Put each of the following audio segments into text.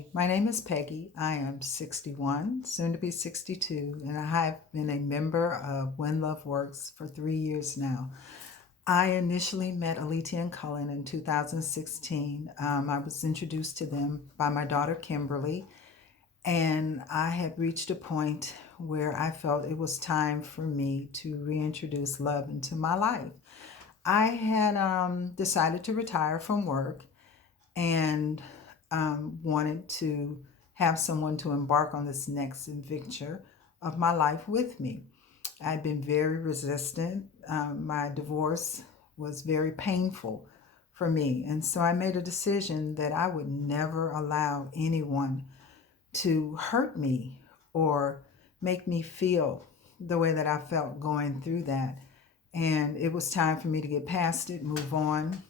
Hi, my name is Peggy. I am 61, soon to be 62, and I have been a member of WhenLoveWorks for 3 years now. I initially met Alethea and Cullen in 2016. I was introduced to them by my daughter Kimberly, and I had reached a point where I felt it was time for me to reintroduce love into my life. I had decided to retire from work and wanted to have someone to embark on this next adventure of my life with me. I've been very resistant. My divorce was very painful for me. And so I made a decision that I would never allow anyone to hurt me or make me feel the way that I felt going through that. And it was time for me to get past it, move on,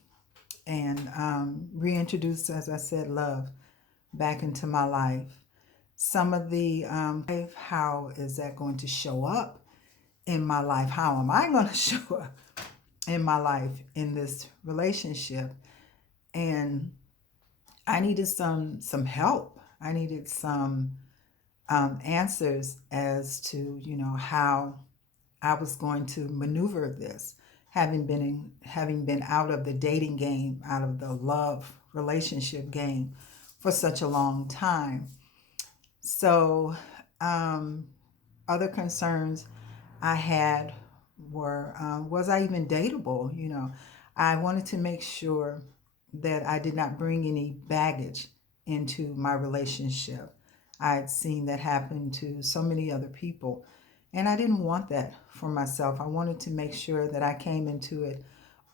and reintroduce, as I said, love back into my life. Some of the how is that going to show up in my life? How am I going to show up in my life in this relationship? And I needed some help. I needed some answers as to how I was going to maneuver this, having been out of the dating game, out of the love relationship game for such a long time. So, um, other concerns I had were, was I even dateable? I wanted to make sure that I did not bring any baggage into my relationship. I had seen that happen to so many other people, and I didn't want that for myself. I wanted to make sure that I came into it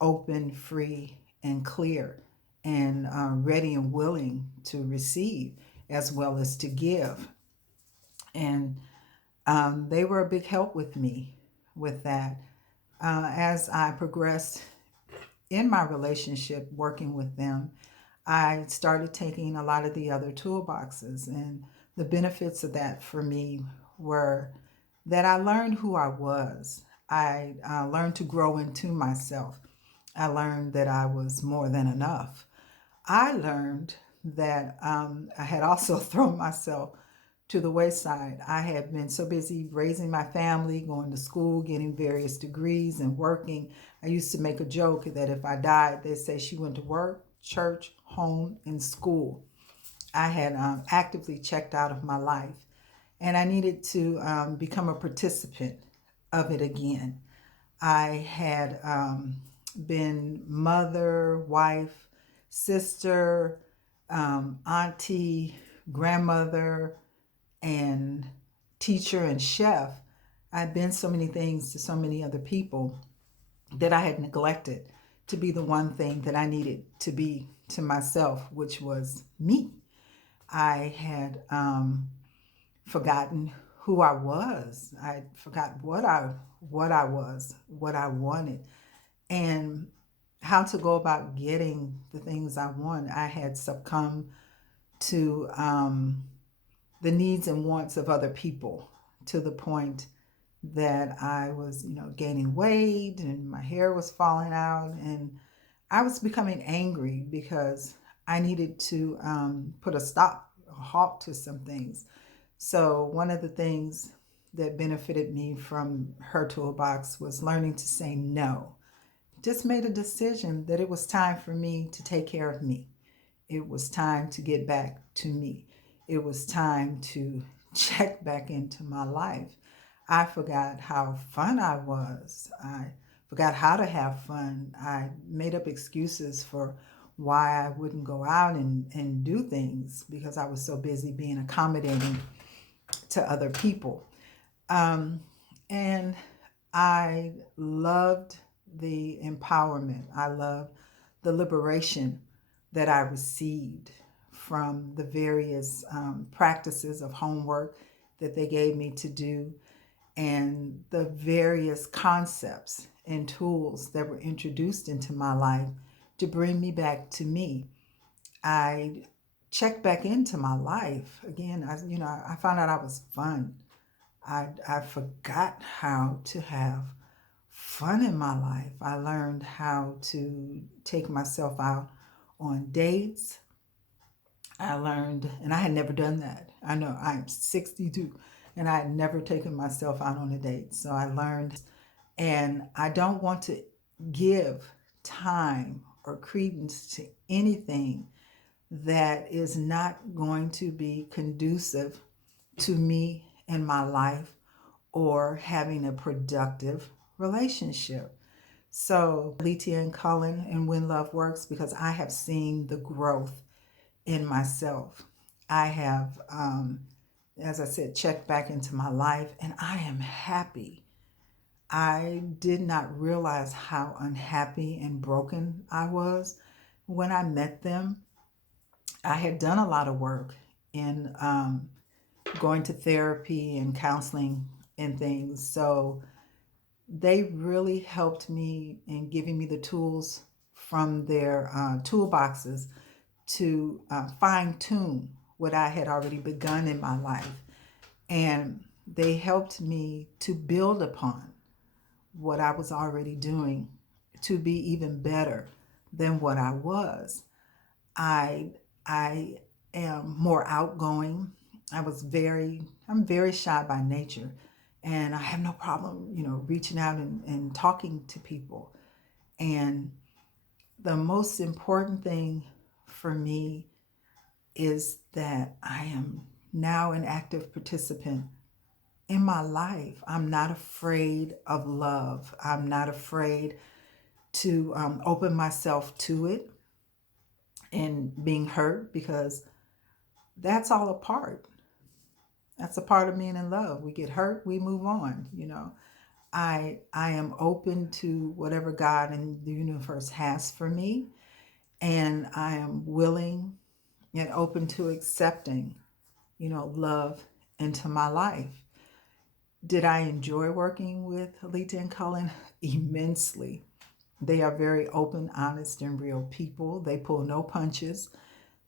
open, free, and clear, and ready and willing to receive as well as to give. And they were a big help with me with that. As I progressed in my relationship, working with them, I started taking a lot of the other toolboxes. And the benefits of that for me were that I learned who I was. I learned to grow into myself. I learned that I was more than enough. I learned that I had also thrown myself to the wayside. I had been so busy raising my family, going to school, getting various degrees, and working. I used to make a joke that if I died, they'd say she went to work, church, home, and school. I had actively checked out of my life, and I needed to become a participant of it again. I had been mother, wife, sister, auntie, grandmother, and teacher and chef. I'd been so many things to so many other people that I had neglected to be the one thing that I needed to be to myself, which was me. I had forgotten who I was. I forgot what I was, what I wanted, and how to go about getting the things I want. I had succumbed to the needs and wants of other people to the point that I was, gaining weight and my hair was falling out, and I was becoming angry because I needed to put a halt to some things. So one of the things that benefited me from her toolbox was learning to say no. Just made a decision that it was time for me to take care of me. It was time to get back to me. It was time to check back into my life. I forgot how fun I was. I forgot how to have fun. I made up excuses for why I wouldn't go out and do things because I was so busy being accommodating to other people. Um, and I loved the empowerment. I loved the liberation that I received from the various practices of homework that they gave me to do and the various concepts and tools that were introduced into my life to bring me back to me. I checked back into my life again. I found out I was fun. I forgot how to have fun in my life. I learned how to take myself out on dates. I learned, and I had never done that. I know I'm 62 and I had never taken myself out on a date. So I learned, and I don't want to give time or credence to anything that is not going to be conducive to me and my life or having a productive relationship. So, Letia and Cullen and When Love Works, because I have seen the growth in myself. I have, as I said, checked back into my life and I am happy. I did not realize how unhappy and broken I was when I met them. I had done a lot of work in going to therapy and counseling and things. So they really helped me in giving me the tools from their toolboxes to fine tune what I had already begun in my life. And they helped me to build upon what I was already doing to be even better than what I was. I I am more outgoing. I'm very shy by nature. And I have no problem, reaching out and talking to people. And the most important thing for me is that I am now an active participant in my life. I'm not afraid of love. I'm not afraid to open myself to it and being hurt, because that's all a part. That's a part of being in love. We get hurt, we move on. I am open to whatever God and the universe has for me, and I am willing and open to accepting, love into my life. Did I enjoy working with Alita and Cullen? Immensely. They are very open, honest, and real people. They pull no punches.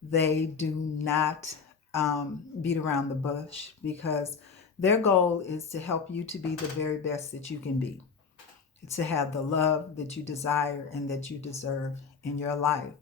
They do not beat around the bush, because their goal is to help you to be the very best that you can be, to have the love that you desire and that you deserve in your life.